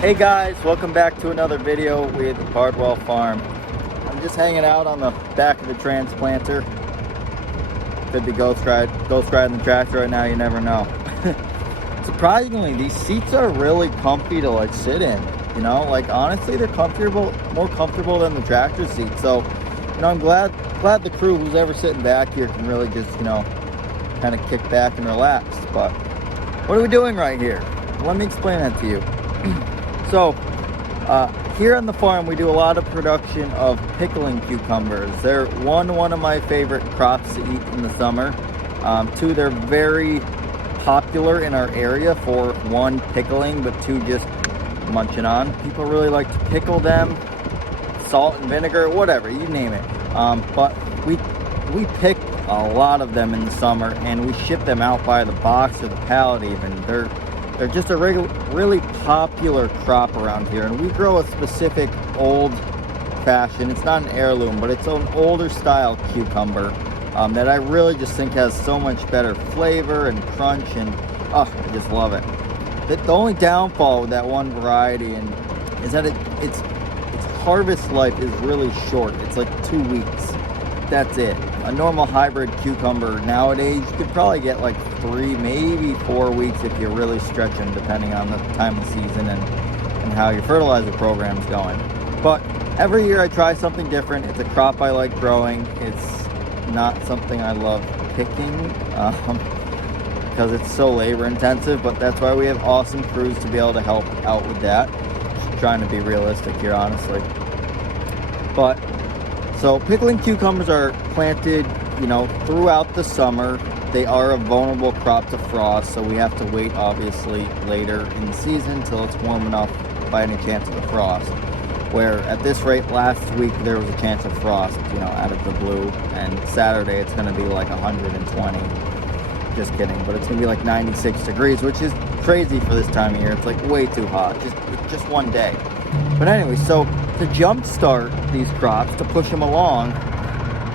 Hey guys, welcome back to another video with Bardwell Farm. I'm just hanging out on the back of the transplanter. Could be ghost riding the tractor right now, you never know. Surprisingly, these seats are really comfy to like sit in. You know, like honestly, they're more comfortable than the tractor seat. So, you know, I'm glad the crew who's ever sitting back here can really just, you know, kind of kick back and relax. But what are we doing right here? Let me explain that to you. So, here on the farm, we do a lot of production of pickling cucumbers. They're one of my favorite crops to eat in the summer. Two, they're very popular in our area for one, pickling, but two, just munching on. People really like to pickle them, salt and vinegar, whatever, you name it. But we pick a lot of them in the summer, and we ship them out by the box or the pallet even. They're just a really popular crop around here, and we grow a specific old-fashioned, it's not an heirloom, but it's an older style cucumber that I really just think has so much better flavor and crunch, and I just love it. The only downfall with that one variety is that its harvest life is really short. It's like 2 weeks. That's it. A normal hybrid cucumber nowadays, you could probably get like 3, maybe 4 weeks if you really stretch them, depending on the time of season and how your fertilizer program's going. But every year I try something different. It's a crop I like growing. It's not something I love picking because it's so labor intensive, but that's why we have awesome crews to be able to help out with that. Just trying to be realistic here, honestly. But so pickling cucumbers are planted, you know, throughout the summer. They are a vulnerable crop to frost, so we have to wait obviously later in the season until it's warm enough by any chance of the frost. Where at this rate, last week there was a chance of frost, you know, out of the blue, and Saturday it's going to be like 120. Just kidding, but it's going to be like 96 degrees, which is crazy for this time of year. It's like way too hot, just one day. But anyway, so to jumpstart these crops, to push them along,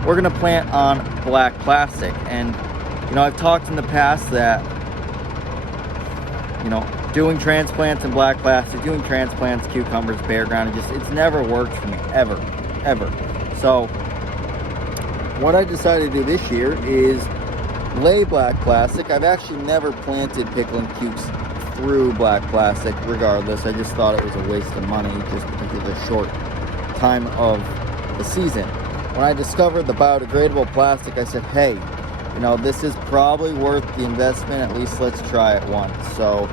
we're going to plant on black plastic. And, you know, I've talked in the past that, you know, doing transplants in black plastic, doing transplants, cucumbers, bare ground, it's never worked for me, ever. So what I decided to do this year is lay black plastic. I've actually never planted pickling cukes through black plastic regardless. I just thought it was a waste of money just because of the short time of the season. When I discovered the biodegradable plastic, I said, hey, you know, this is probably worth the investment. At least let's try it once. So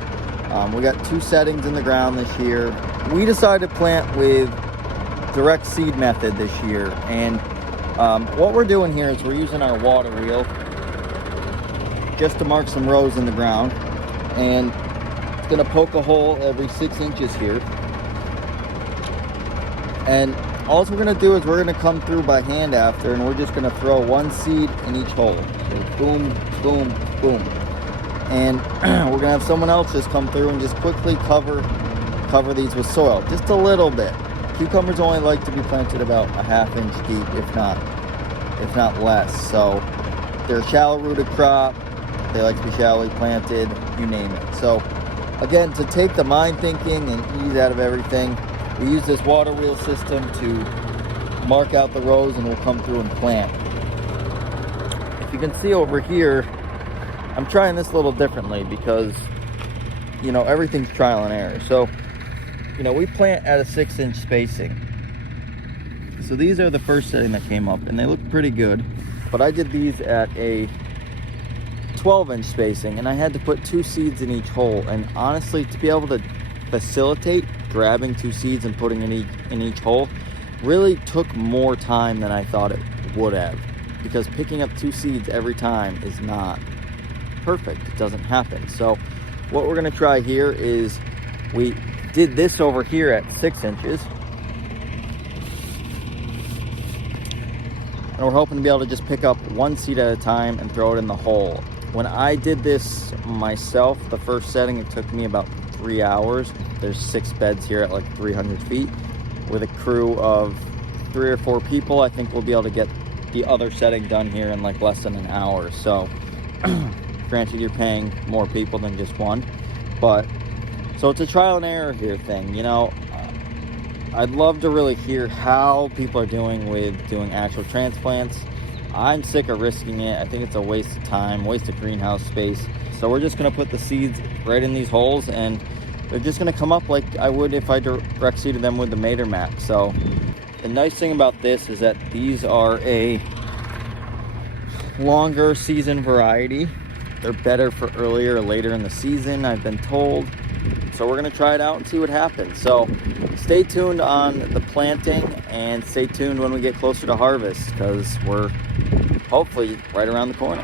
we got 2 settings in the ground this year. We decided to plant with direct seed method this year, and what we're doing here is we're using our water wheel just to mark some rows in the ground, and it's going to poke a hole every 6 inches here. And all we're going to do is we're going to come through by hand after, and we're just going to throw 1 seed in each hole. So boom, boom, boom. And we're going to have someone else just come through and just quickly cover these with soil, just a little bit. Cucumbers only like to be planted about a ½ inch deep, if not less. So they're a shallow rooted crop. They like to be shallowly planted, you name it. So again, to take the mind thinking and ease out of everything, we use this water wheel system to mark out the rows, and we'll come through and plant. If you can see over here, I'm trying this a little differently because, you know, everything's trial and error. So, you know, we plant at a 6-inch spacing. So these are the first setting that came up, and they look pretty good. But I did these at a 12-inch spacing, and I had to put 2 seeds in each hole. And honestly, to be able to facilitate grabbing 2 seeds and putting in each hole really took more time than I thought it would have, because picking up 2 seeds every time is not perfect. It doesn't happen. So what we're going to try here is we did this over here at 6 inches, and we're hoping to be able to just pick up 1 seed at a time and throw it in the hole. When I did this myself, the first setting, it took me about 3 hours. There's 6 beds here at like 300 feet. With a crew of 3 or 4 people, I think we'll be able to get the other setting done here in like less than an hour. So granted, you're paying more people than just one, but So it's a trial and error here thing, you know. I'd love to really hear how people are doing with doing actual transplants. I'm sick of risking it. I think it's a waste of time, waste of greenhouse space. So we're just gonna put the seeds right in these holes, and they're just gonna come up like I would if I direct seeded them with the Mater Max. So the nice thing about this is that these are a longer season variety. They're better for earlier or later in the season, I've been told. So we're gonna try it out and see what happens. So stay tuned on the planting, and stay tuned when we get closer to harvest, because we're hopefully right around the corner.